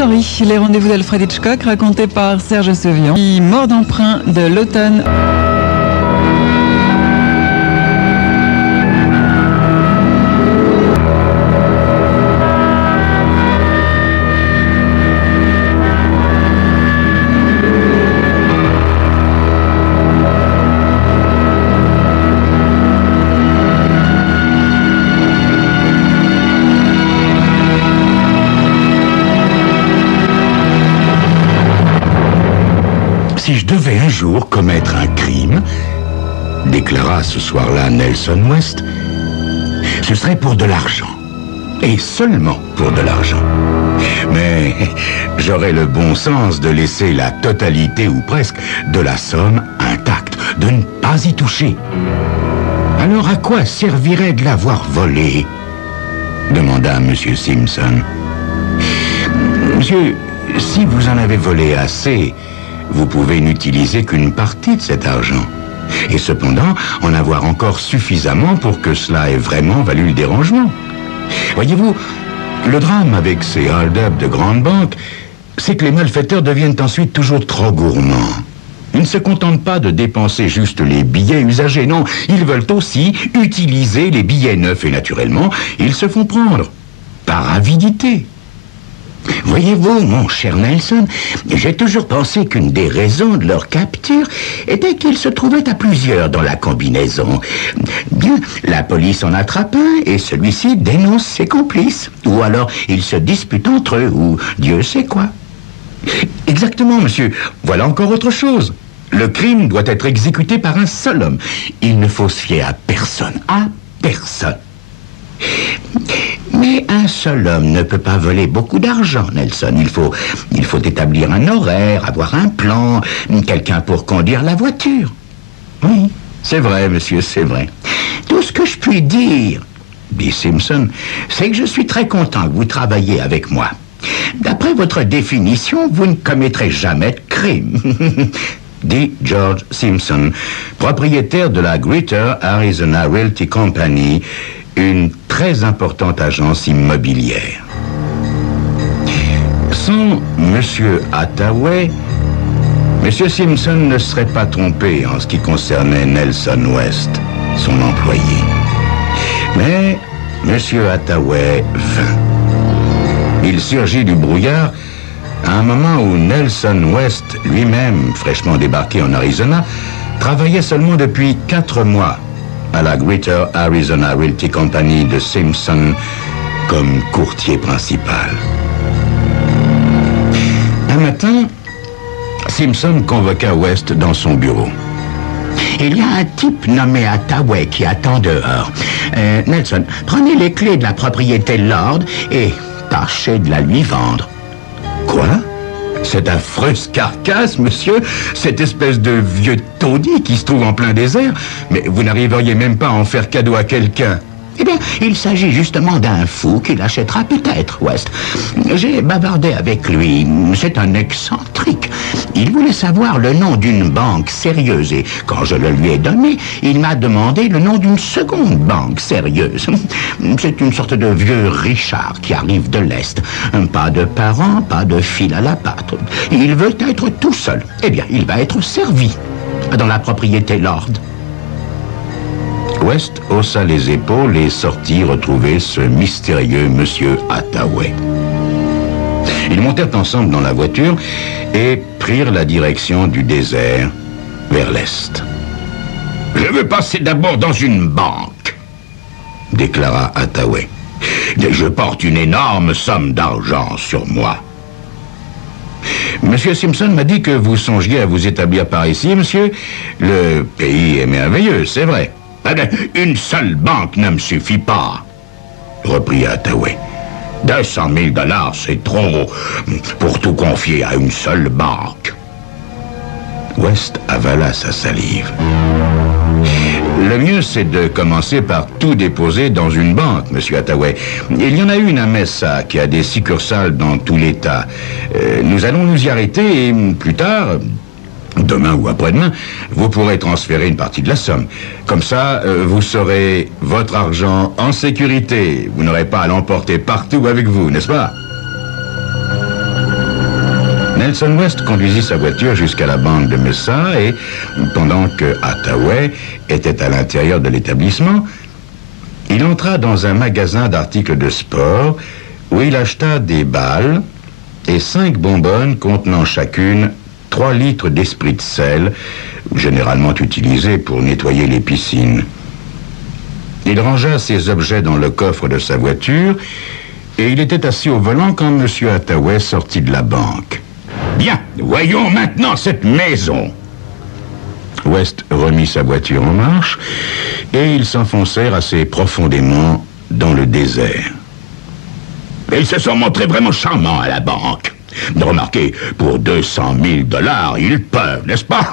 Story, les rendez-vous d'Alfred Hitchcock racontés par Serge Sauvian, Mort d'emprunt de l'automne. Si je devais un jour commettre un crime, déclara ce soir-là Nelson West, ce serait pour de l'argent. Et seulement pour de l'argent. Mais j'aurais le bon sens de laisser la totalité ou presque de la somme intacte, de ne pas y toucher. Alors à quoi servirait de l'avoir volé? Demanda M. Simpson. Monsieur, si vous en avez volé assez, vous pouvez n'utiliser qu'une partie de cet argent. Et cependant, en avoir encore suffisamment pour que cela ait vraiment valu le dérangement. Voyez-vous, le drame avec ces hold-up de grandes banques, c'est que les malfaiteurs deviennent ensuite toujours trop gourmands. Ils ne se contentent pas de dépenser juste les billets usagés, non, ils veulent aussi utiliser les billets neufs et naturellement, ils se font prendre par avidité. Voyez-vous, mon cher Nelson, j'ai toujours pensé qu'une des raisons de leur capture était qu'ils se trouvaient à plusieurs dans la combinaison. Bien, la police en attrape un et celui-ci dénonce ses complices. Ou alors, ils se disputent entre eux, ou Dieu sait quoi. Exactement, monsieur. Voilà encore autre chose. Le crime doit être exécuté par un seul homme. Il ne faut se fier à personne. À personne. Mais un seul homme ne peut pas voler beaucoup d'argent, Nelson. Il faut établir un horaire, avoir un plan, quelqu'un pour conduire la voiture. Oui, c'est vrai, monsieur, c'est vrai. Tout ce que je puis dire, dit Simpson, c'est que je suis très content que vous travailliez avec moi. D'après votre définition, vous ne commettrez jamais de crime. Dit George Simpson, propriétaire de la Greater Arizona Realty Company, une très importante agence immobilière. Sans M. Hathaway, M. Simpson ne serait pas trompé en ce qui concernait Nelson West, son employé. Mais M. Hathaway vint. Il surgit du brouillard à un moment où Nelson West, lui-même fraîchement débarqué en Arizona, travaillait seulement depuis 4 mois à la Greater Arizona Realty Company de Simpson comme courtier principal. Un matin, Simpson convoqua West dans son bureau. Il y a un type nommé Hathaway qui attend dehors. Nelson, prenez les clés de la propriété Lord et tâchez de la lui vendre. Quoi? Cette affreuse carcasse, monsieur, cette espèce de vieux taudis qui se trouve en plein désert, mais vous n'arriveriez même pas à en faire cadeau à quelqu'un. Eh bien, il s'agit justement d'un fou qui l'achètera peut-être, West. J'ai bavardé avec lui. C'est un excentrique. Il voulait savoir le nom d'une banque sérieuse et quand je le lui ai donné, il m'a demandé le nom d'une seconde banque sérieuse. C'est une sorte de vieux Richard qui arrive de l'Est. Pas de parents, pas de fil à la patte. Il veut être tout seul. Eh bien, il va être servi dans la propriété Lord. West haussa les épaules et sortit retrouver ce mystérieux monsieur Hathaway. Ils montèrent ensemble dans la voiture et prirent la direction du désert vers l'est. « Je veux passer d'abord dans une banque, » déclara Hathaway. « Je porte une énorme somme d'argent sur moi. » Monsieur Simpson m'a dit que vous songiez à vous établir par ici, monsieur. Le pays est merveilleux, c'est vrai. Une seule banque ne me suffit pas, reprit Hathaway. 200 000 $, c'est trop pour tout confier à une seule banque. West avala sa salive. Le mieux, c'est de commencer par tout déposer dans une banque, monsieur Hathaway. Il y en a une à Mesa qui a des succursales dans tout l'État. Nous allons nous y arrêter et plus tard, demain ou après-demain, vous pourrez transférer une partie de la somme. Comme ça, vous saurez votre argent en sécurité. Vous n'aurez pas à l'emporter partout avec vous, n'est-ce pas? Nelson West conduisit sa voiture jusqu'à la banque de Mesa et, pendant que Hathaway était à l'intérieur de l'établissement, il entra dans un magasin d'articles de sport où il acheta des balles et 5 bonbonnes contenant chacune 3 litres d'esprit de sel, généralement utilisés pour nettoyer les piscines. Il rangea ses objets dans le coffre de sa voiture et il était assis au volant quand M. Hathaway sortit de la banque. « Bien, voyons maintenant cette maison !» West remit sa voiture en marche et ils s'enfoncèrent assez profondément dans le désert. Ils se sont montrés vraiment charmants à la banque. Remarquez, pour 200 000 $, ils peuvent, n'est-ce pas?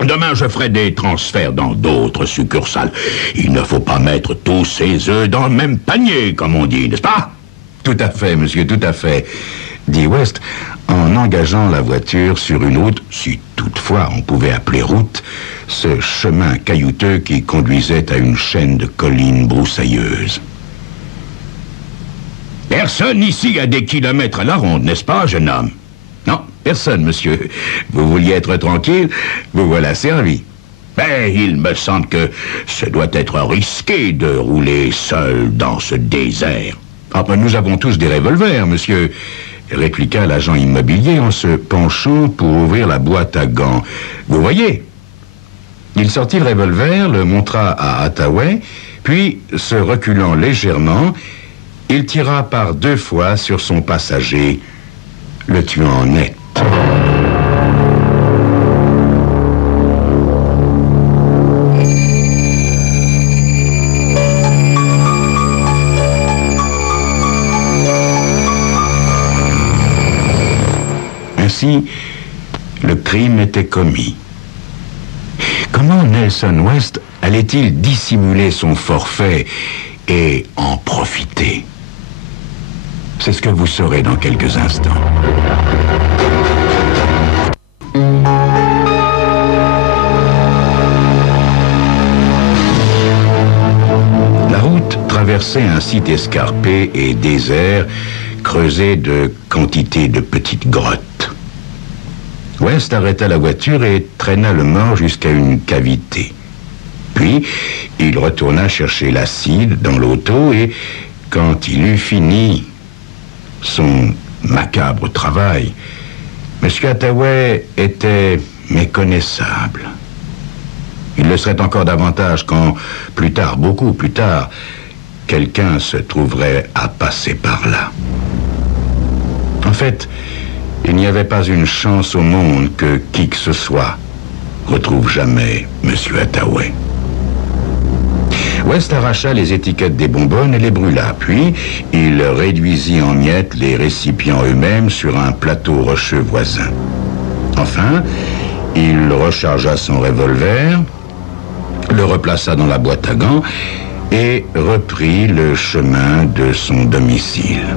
Demain, je ferai des transferts dans d'autres succursales. Il ne faut pas mettre tous ses œufs dans le même panier, comme on dit, n'est-ce pas? Tout à fait, monsieur, tout à fait, dit West, en engageant la voiture sur une route, si toutefois on pouvait appeler route, ce chemin caillouteux qui conduisait à une chaîne de collines broussailleuses. Personne ici a des kilomètres à la ronde, n'est-ce pas, jeune homme? Non, personne, monsieur. Vous vouliez être tranquille, vous voilà servi. Mais il me semble que ce doit être risqué de rouler seul dans ce désert. Ah, ben, nous avons tous des revolvers, monsieur, répliqua l'agent immobilier en se penchant pour ouvrir la boîte à gants. Vous voyez? Il sortit le revolver, le montra à Hathaway, puis, se reculant légèrement, il tira par 2 fois sur son passager, le tuant net. Ainsi, le crime était commis. Comment Nelson West allait-il dissimuler son forfait et en profiter? C'est ce que vous saurez dans quelques instants. La route traversait un site escarpé et désert, creusé de quantité de petites grottes. West arrêta la voiture et traîna le mort jusqu'à une cavité. Puis, il retourna chercher l'acide dans l'auto et, quand il eut fini son macabre travail, M. Hathaway était méconnaissable. Il le serait encore davantage quand, plus tard, beaucoup plus tard, quelqu'un se trouverait à passer par là. En fait, il n'y avait pas une chance au monde que qui que ce soit retrouve jamais M. Hathaway. West arracha les étiquettes des bonbonnes et les brûla. Puis, il réduisit en miettes les récipients eux-mêmes sur un plateau rocheux voisin. Enfin, il rechargea son revolver, le replaça dans la boîte à gants et reprit le chemin de son domicile.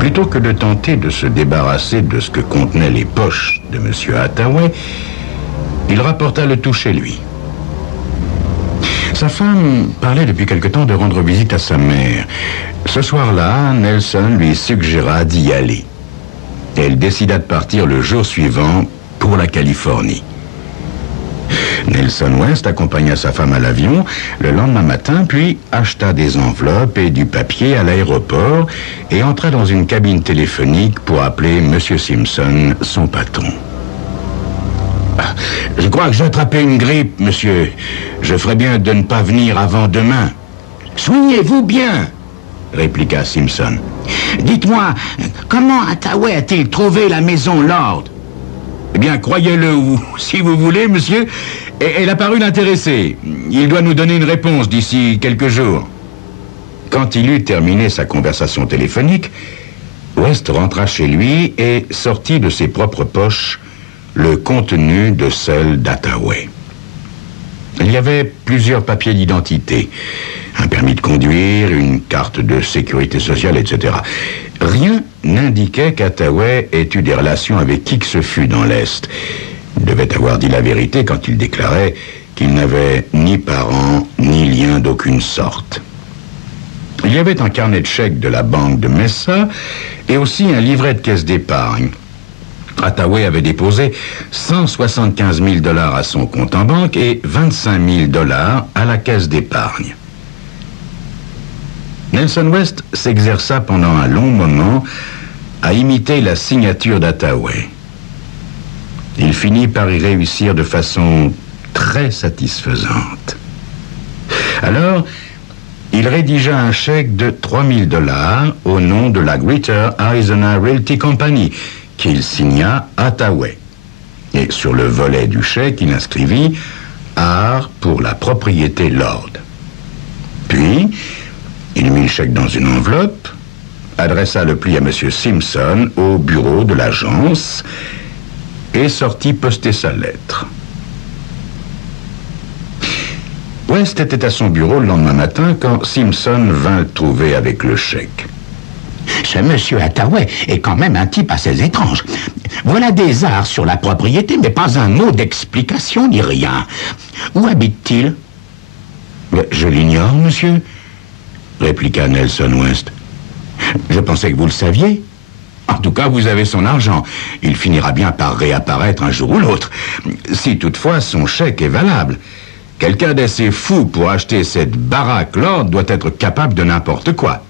Plutôt que de tenter de se débarrasser de ce que contenaient les poches de M. Hathaway, il rapporta le tout chez lui. Sa femme parlait depuis quelque temps de rendre visite à sa mère. Ce soir-là, Nelson lui suggéra d'y aller. Elle décida de partir le jour suivant pour la Californie. Nelson West accompagna sa femme à l'avion le lendemain matin, puis acheta des enveloppes et du papier à l'aéroport et entra dans une cabine téléphonique pour appeler M. Simpson, son patron. « Je crois que j'ai attrapé une grippe, monsieur. Je ferais bien de ne pas venir avant demain. »« Soignez-vous bien !» répliqua Simpson. « Dites-moi, comment Hathaway a-t-il trouvé la maison Lord ?»« Eh bien, croyez-le ou si vous voulez, monsieur, elle a paru l'intéressée. Il doit nous donner une réponse d'ici quelques jours. » Quand il eut terminé sa conversation téléphonique, West rentra chez lui et sortit de ses propres poches le contenu de celle d'Hathaway. Il y avait plusieurs papiers d'identité, un permis de conduire, une carte de sécurité sociale, etc. Rien n'indiquait qu'Hathaway ait eu des relations avec qui que ce fût dans l'Est. Il devait avoir dit la vérité quand il déclarait qu'il n'avait ni parents, ni lien d'aucune sorte. Il y avait un carnet de chèques de la banque de Mesa et aussi un livret de caisse d'épargne. Hathaway avait déposé 175 000 $ à son compte en banque et 25 000 $ à la caisse d'épargne. Nelson West s'exerça pendant un long moment à imiter la signature d'Hathaway. Il finit par y réussir de façon très satisfaisante. Alors, il rédigea un chèque de 3 000 $ au nom de la Greater Arizona Realty Company, qu'il signa Hathaway. Et sur le volet du chèque, il inscrivit « Art pour la propriété Lord ». Puis, il mit le chèque dans une enveloppe, adressa le pli à M. Simpson au bureau de l'agence et sortit poster sa lettre. West était à son bureau le lendemain matin quand Simpson vint le trouver avec le chèque. Ce monsieur Hathaway est quand même un type assez étrange. Voilà des arts sur la propriété, mais pas un mot d'explication ni rien. Où habite-t-il? Je l'ignore, monsieur, répliqua Nelson West. Je pensais que vous le saviez. En tout cas, vous avez son argent. Il finira bien par réapparaître un jour ou l'autre. Si toutefois son chèque est valable. Quelqu'un d'assez fou pour acheter cette baraque Lord doit être capable de n'importe quoi.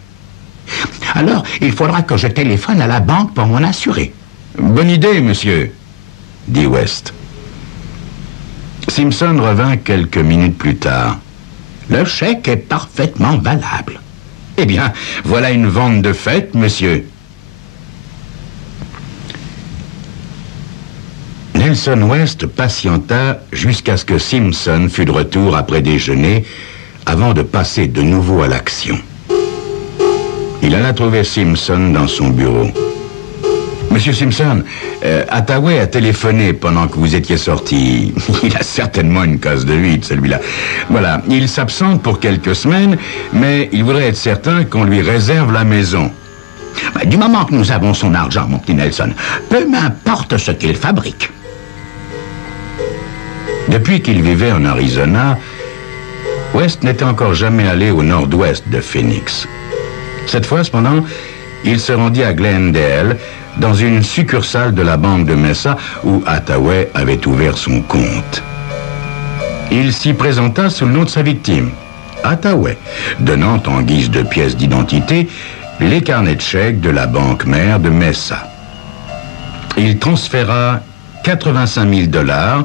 Alors, il faudra que je téléphone à la banque pour m'en assurer. Bonne idée, monsieur, dit West. Simpson revint quelques minutes plus tard. Le chèque est parfaitement valable. Eh bien, voilà une vente de fait, monsieur. Nelson West patienta jusqu'à ce que Simpson fût de retour après déjeuner, avant de passer de nouveau à l'action. Il alla trouver Simpson dans son bureau. « Monsieur Simpson, Hathaway a téléphoné pendant que vous étiez sorti. Il a certainement une case de huit, celui-là. Voilà, il s'absente pour quelques semaines, mais il voudrait être certain qu'on lui réserve la maison. » Du moment que nous avons son argent, mon petit Nelson, peu m'importe ce qu'il fabrique. Depuis qu'il vivait en Arizona, West n'était encore jamais allé au nord-ouest de Phoenix. Cette fois, cependant, il se rendit à Glendale, dans une succursale de la banque de Mesa où Hathaway avait ouvert son compte. Il s'y présenta sous le nom de sa victime, Hathaway, donnant en guise de pièce d'identité les carnets de chèques de la banque mère de Mesa. Il transféra 85 000 $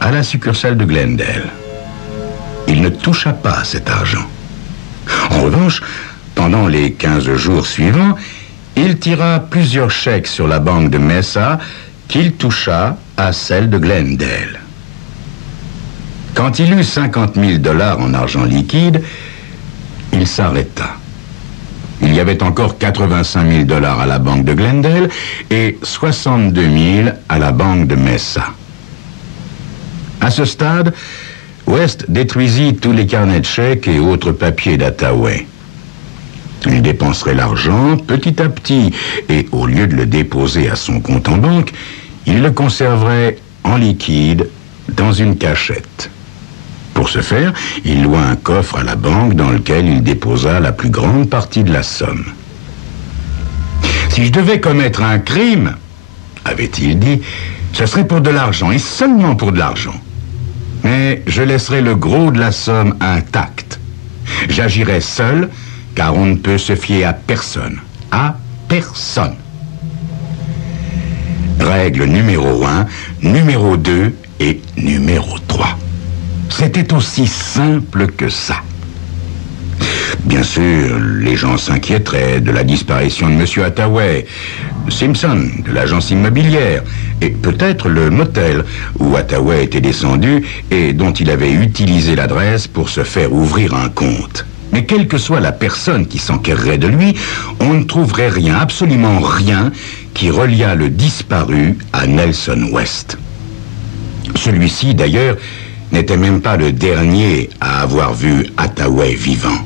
à la succursale de Glendale. Il ne toucha pas à cet argent. En revanche, pendant les 15 jours suivants, il tira plusieurs chèques sur la banque de Mesa qu'il toucha à celle de Glendale. Quand il eut 50 000 $ en argent liquide, il s'arrêta. Il y avait encore 85 000 $ à la banque de Glendale et 62 000 à la banque de Mesa. À ce stade, West détruisit tous les carnets de chèques et autres papiers d'Hathaway. Il dépenserait l'argent petit à petit et au lieu de le déposer à son compte en banque, il le conserverait en liquide dans une cachette. Pour ce faire, il loua un coffre à la banque dans lequel il déposa la plus grande partie de la somme. « Si je devais commettre un crime, avait-il dit, ce serait pour de l'argent et seulement pour de l'argent. Mais je laisserai le gros de la somme intact. J'agirai seul, car on ne peut se fier à personne. À personne. Règle numéro 1, numéro 2 et numéro 3. C'était aussi simple que ça. Bien sûr, les gens s'inquiéteraient de la disparition de M. Hathaway, Simpson, de l'agence immobilière, et peut-être le motel où Hathaway était descendu et dont il avait utilisé l'adresse pour se faire ouvrir un compte. Mais quelle que soit la personne qui s'enquérerait de lui, on ne trouverait rien, absolument rien, qui reliât le disparu à Nelson West. Celui-ci, d'ailleurs, n'était même pas le dernier à avoir vu Hathaway vivant.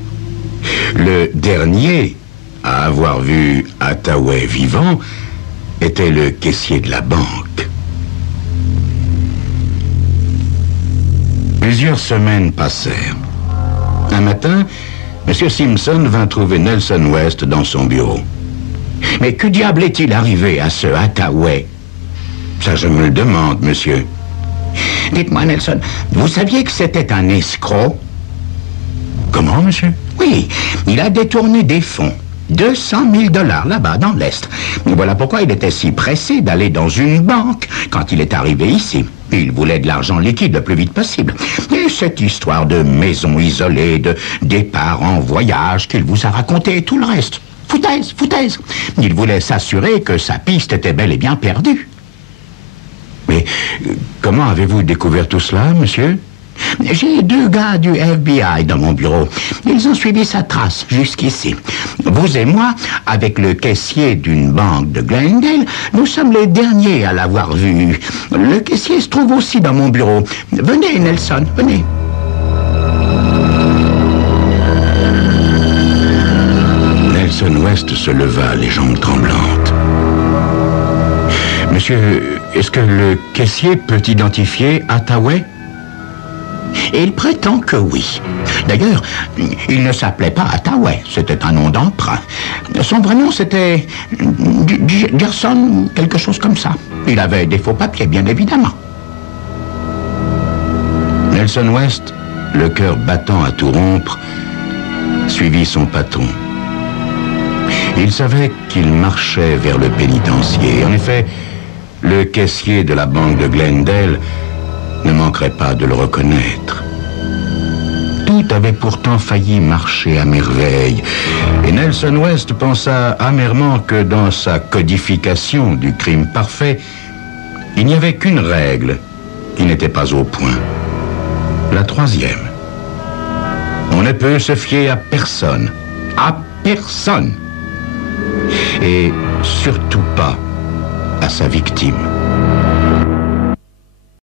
Le dernier à avoir vu Hathaway vivant était le caissier de la banque. Plusieurs semaines passèrent. Un matin, M. Simpson vint trouver Nelson West dans son bureau. Mais que diable est-il arrivé à ce Hathaway? Ça, je me le demande, monsieur. Dites-moi, Nelson, vous saviez que c'était un escroc? Comment, monsieur? Oui, il a détourné des fonds. 200 000 $ là-bas, dans l'Est. Voilà pourquoi il était si pressé d'aller dans une banque quand il est arrivé ici. Il voulait de l'argent liquide le plus vite possible. Et cette histoire de maison isolée, de départ en voyage qu'il vous a raconté et tout le reste. Foutaise, foutaise. Il voulait s'assurer que sa piste était bel et bien perdue. Mais comment avez-vous découvert tout cela, monsieur? J'ai 2 gars du FBI dans mon bureau. Ils ont suivi sa trace jusqu'ici. Vous et moi, avec le caissier d'une banque de Glendale, nous sommes les derniers à l'avoir vu. Le caissier se trouve aussi dans mon bureau. Venez, Nelson, venez. Nelson West se leva, les jambes tremblantes. Monsieur, est-ce que le caissier peut identifier Hathaway? Il prétend que oui. D'ailleurs, il ne s'appelait pas Hathaway, c'était un nom d'emprunt. Son vrai nom, c'était Gerson, quelque chose comme ça. Il avait des faux papiers, bien évidemment. Nelson West, le cœur battant à tout rompre, suivit son patron. Il savait qu'il marchait vers le pénitencier. En effet, le caissier de la banque de Glendale ne manquerait pas de le reconnaître. Tout avait pourtant failli marcher à merveille, et Nelson West pensa amèrement que dans sa codification du crime parfait, il n'y avait qu'une règle qui n'était pas au point. La 3e. On ne peut se fier à personne. À personne. Et surtout pas à sa victime.